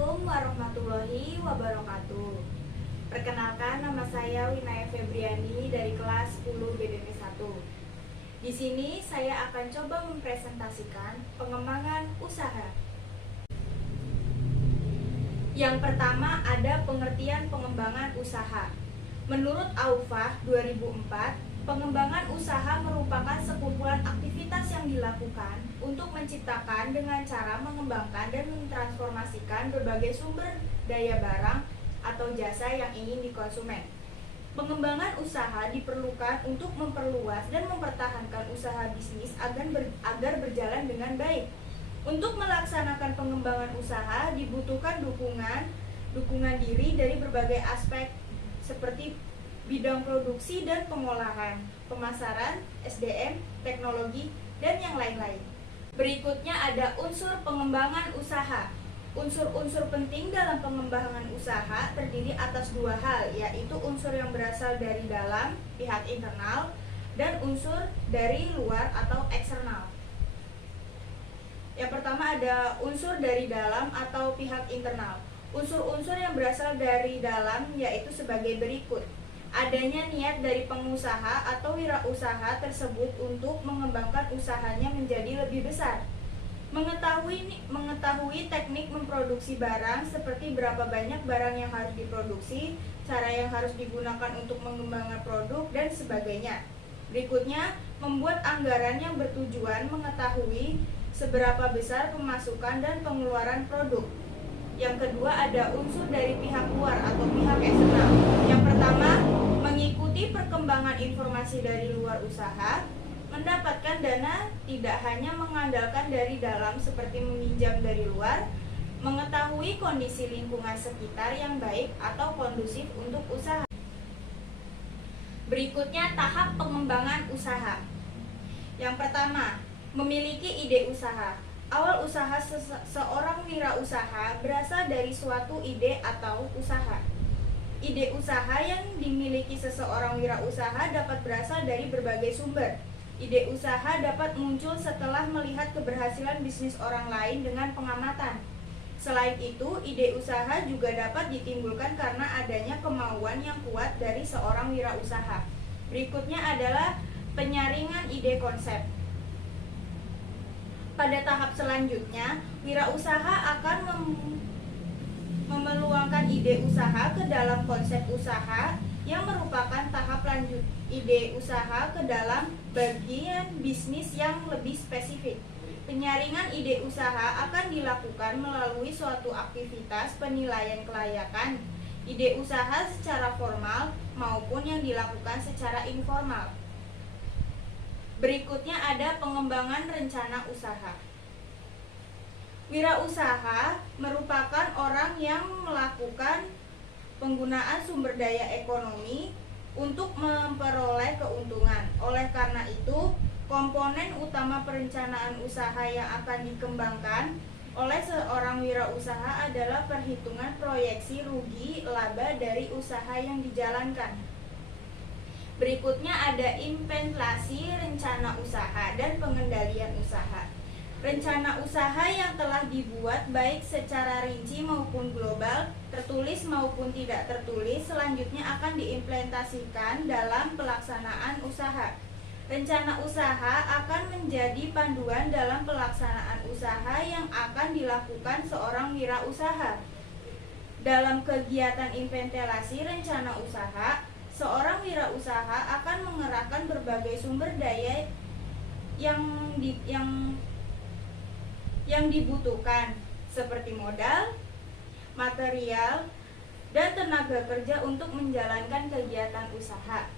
Assalamualaikum warahmatullahi wabarakatuh. Perkenalkan, nama saya Winaya Febriani dari kelas 10 BDP 1. Di sini saya akan coba mempresentasikan pengembangan usaha. Yang pertama ada pengertian pengembangan usaha. Menurut AUFAH 2004, pengembangan usaha merupakan sekumpulan aktivitas yang dilakukan untuk menciptakan dengan cara mengembangkan dan mentransformasikan berbagai sumber daya barang atau jasa yang ingin dikonsumen. Pengembangan usaha diperlukan untuk memperluas dan mempertahankan usaha bisnis agar berjalan dengan baik. Untuk melaksanakan pengembangan usaha dibutuhkan dukungan diri dari berbagai aspek seperti bidang produksi dan pengolahan, pemasaran, SDM, teknologi, dan yang lain-lain. Berikutnya ada unsur pengembangan usaha. Unsur-unsur penting dalam pengembangan usaha terdiri atas dua hal, yaitu unsur yang berasal dari dalam, pihak internal, dan unsur dari luar atau eksternal. Yang pertama ada unsur dari dalam atau pihak internal. Unsur-unsur yang berasal dari dalam yaitu sebagai berikut. Adanya niat dari pengusaha atau wirausaha tersebut untuk mengembangkan usahanya menjadi lebih besar. Mengetahui teknik memproduksi barang seperti berapa banyak barang yang harus diproduksi, cara yang harus digunakan untuk mengembangkan produk, dan sebagainya. Berikutnya, membuat anggaran yang bertujuan mengetahui seberapa besar pemasukan dan pengeluaran produk. Yang kedua ada unsur dari pihak luar atau pihak eksternal. Yang pertama, mengikuti perkembangan informasi dari luar usaha, mendapatkan dana tidak hanya mengandalkan dari dalam seperti meminjam dari luar, mengetahui kondisi lingkungan sekitar yang baik atau kondusif untuk usaha. Berikutnya tahap pengembangan usaha. Yang pertama, memiliki ide usaha. Awal usaha seorang wirausaha berasal dari suatu ide atau usaha. Ide usaha yang dimiliki seseorang wirausaha dapat berasal dari berbagai sumber. Ide usaha dapat muncul setelah melihat keberhasilan bisnis orang lain dengan pengamatan. Selain itu, ide usaha juga dapat ditimbulkan karena adanya kemauan yang kuat dari seorang wirausaha. Berikutnya adalah penyaringan ide konsep. Pada tahap selanjutnya, wirausaha akan memeluangkan ide usaha ke dalam konsep usaha yang merupakan tahap lanjut ide usaha ke dalam bagian bisnis yang lebih spesifik. Penyaringan ide usaha akan dilakukan melalui suatu aktivitas penilaian kelayakan ide usaha secara formal maupun yang dilakukan secara informal. Berikutnya ada pengembangan rencana usaha. Wirausaha merupakan orang yang melakukan penggunaan sumber daya ekonomi untuk memperoleh keuntungan. Oleh karena itu, komponen utama perencanaan usaha yang akan dikembangkan oleh seorang wirausaha adalah perhitungan proyeksi rugi laba dari usaha yang dijalankan. Berikutnya ada implementasi rencana usaha dan pengendalian usaha. Rencana usaha yang telah dibuat baik secara rinci maupun global, tertulis maupun tidak tertulis, selanjutnya akan diimplementasikan dalam pelaksanaan usaha. Rencana usaha akan menjadi panduan dalam pelaksanaan usaha yang akan dilakukan seorang wirausaha. Dalam kegiatan implementasi rencana usaha, seorang wirausaha akan mengerahkan berbagai sumber daya yang dibutuhkan seperti modal, material, dan tenaga kerja untuk menjalankan kegiatan usaha.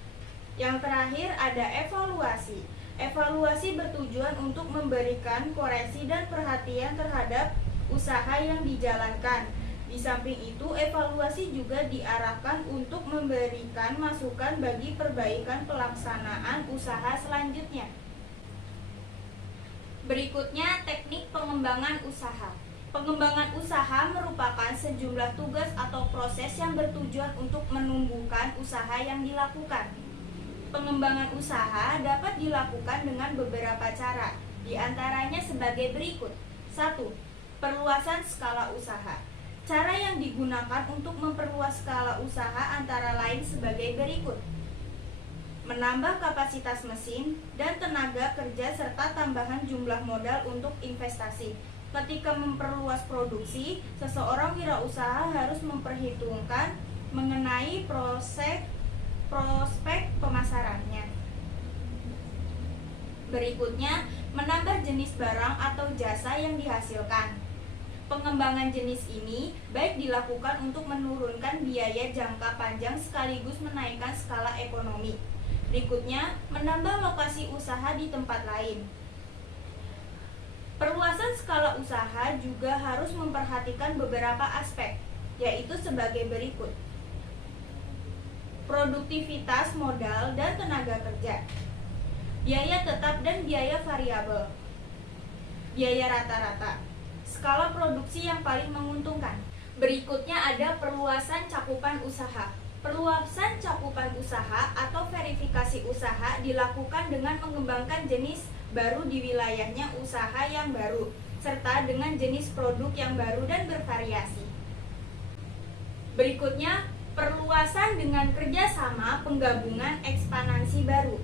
Yang terakhir ada evaluasi. Evaluasi bertujuan untuk memberikan koreksi dan perhatian terhadap usaha yang dijalankan. Di samping itu, evaluasi juga diarahkan untuk memberikan masukan bagi perbaikan pelaksanaan usaha selanjutnya. Berikutnya, teknik pengembangan usaha. Pengembangan usaha merupakan sejumlah tugas atau proses yang bertujuan untuk menumbuhkan usaha yang dilakukan. Pengembangan usaha dapat dilakukan dengan beberapa cara, di antaranya sebagai berikut. 1. Perluasan skala usaha. Cara yang digunakan untuk memperluas skala usaha antara lain sebagai berikut: menambah kapasitas mesin dan tenaga kerja serta tambahan jumlah modal untuk investasi. Ketika memperluas produksi, seseorang wirausaha harus memperhitungkan mengenai prospek pemasarannya. Berikutnya, menambah jenis barang atau jasa yang dihasilkan. Pengembangan jenis ini baik dilakukan untuk menurunkan biaya jangka panjang sekaligus menaikkan skala ekonomi. Berikutnya, menambah lokasi usaha di tempat lain. Perluasan skala usaha juga harus memperhatikan beberapa aspek, yaitu sebagai berikut: produktivitas modal dan tenaga kerja, biaya tetap dan biaya variabel, biaya rata-rata, skala produksi yang paling menguntungkan. Berikutnya ada perluasan cakupan usaha. Perluasan cakupan usaha atau verifikasi usaha dilakukan dengan mengembangkan jenis baru di wilayahnya usaha yang baru, serta dengan jenis produk yang baru dan bervariasi. Berikutnya, perluasan dengan kerjasama penggabungan ekspansi baru.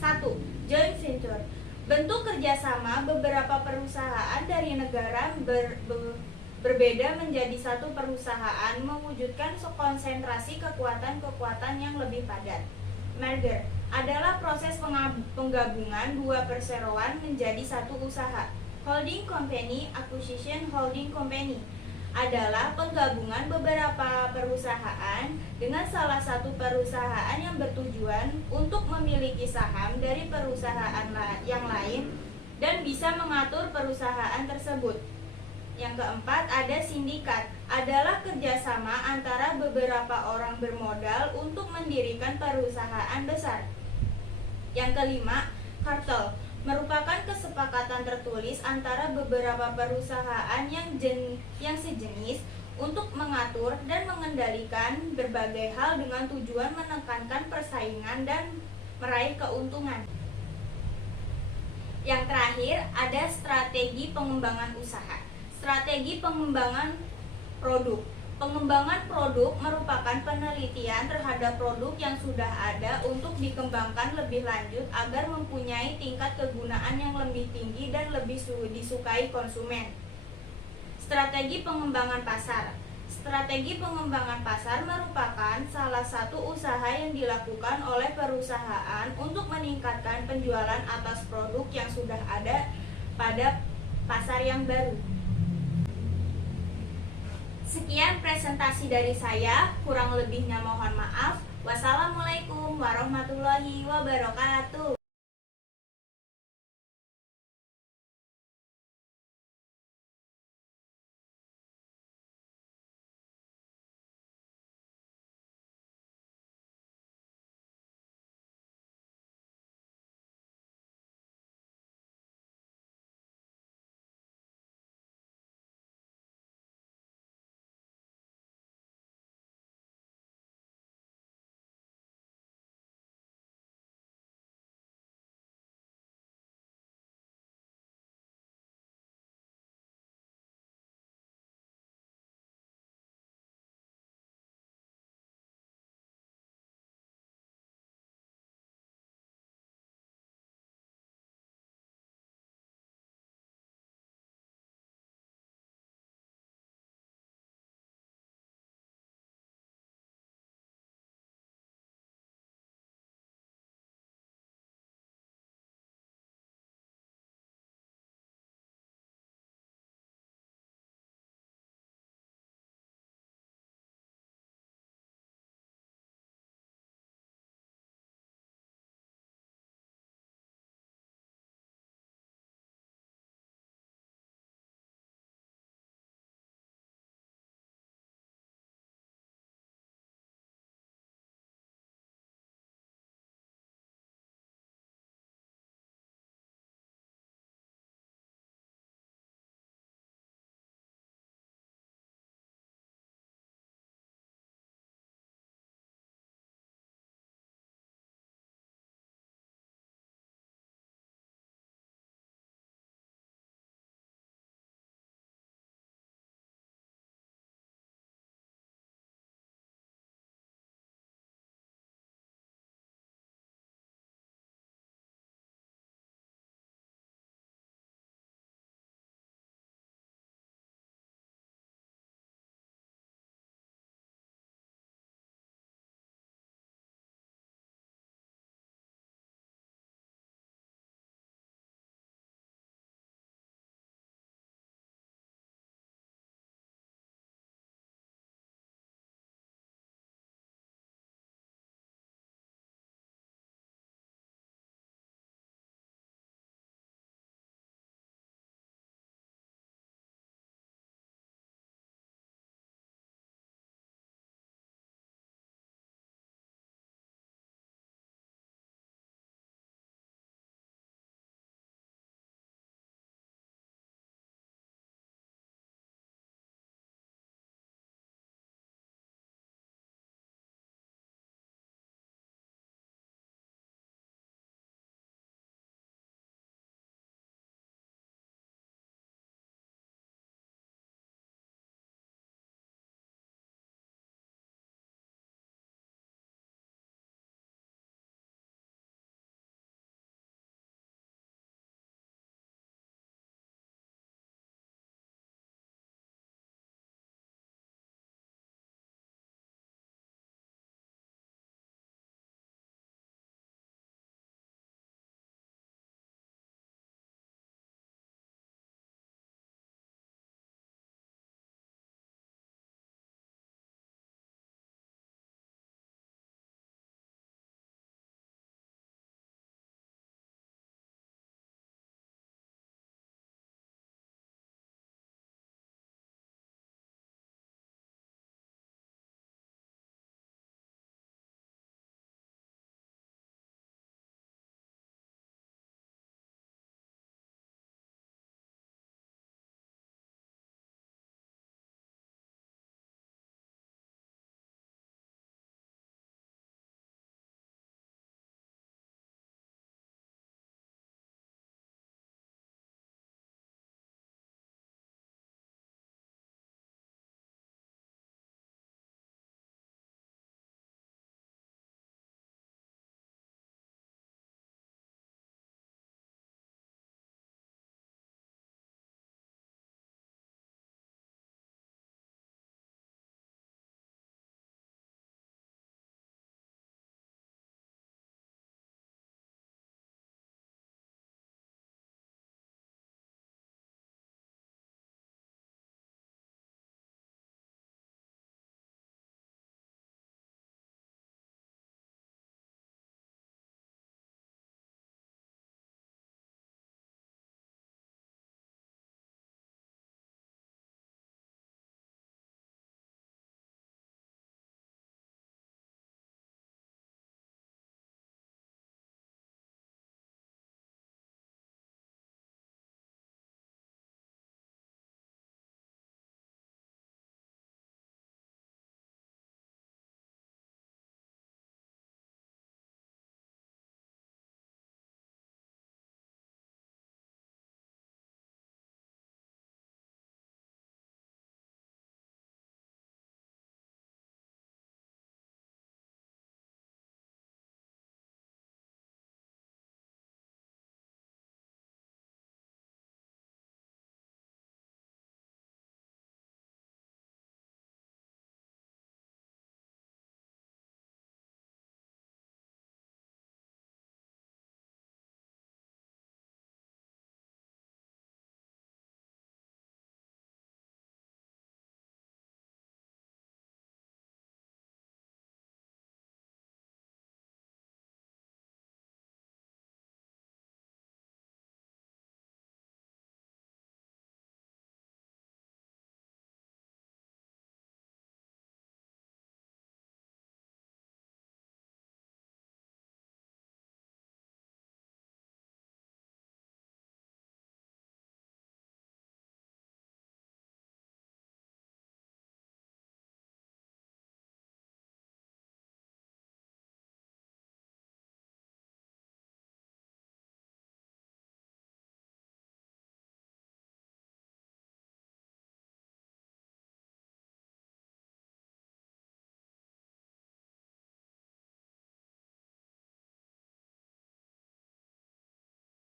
1. Joint venture. Bentuk kerjasama beberapa perusahaan dari negara berbeda menjadi satu perusahaan mewujudkan konsentrasi kekuatan-kekuatan yang lebih padat. Merger adalah proses penggabungan dua perseroan menjadi satu usaha. Holding company, acquisition holding company adalah penggabungan beberapa perusahaan dengan salah satu perusahaan yang bertujuan untuk memiliki saham dari perusahaan yang lain dan bisa mengatur perusahaan tersebut. Yang keempat, ada sindikat, adalah kerjasama antara beberapa orang bermodal untuk mendirikan perusahaan besar. Yang kelima, kartel, merupakan kesepakatan tertulis antara beberapa perusahaan yang sejenis untuk mengatur dan mengendalikan berbagai hal dengan tujuan menekankan persaingan dan meraih keuntungan. Yang terakhir, ada strategi pengembangan usaha. Strategi pengembangan produk. Pengembangan produk merupakan penelitian terhadap produk yang sudah ada untuk dikembangkan lebih lanjut agar mempunyai tingkat kegunaan yang lebih tinggi dan lebih disukai konsumen. Strategi pengembangan pasar. Strategi pengembangan pasar merupakan salah satu usaha yang dilakukan oleh perusahaan untuk meningkatkan penjualan atas produk yang sudah ada pada pasar yang baru. Sekian presentasi dari saya, kurang lebihnya mohon maaf. Wassalamualaikum warahmatullahi wabarakatuh.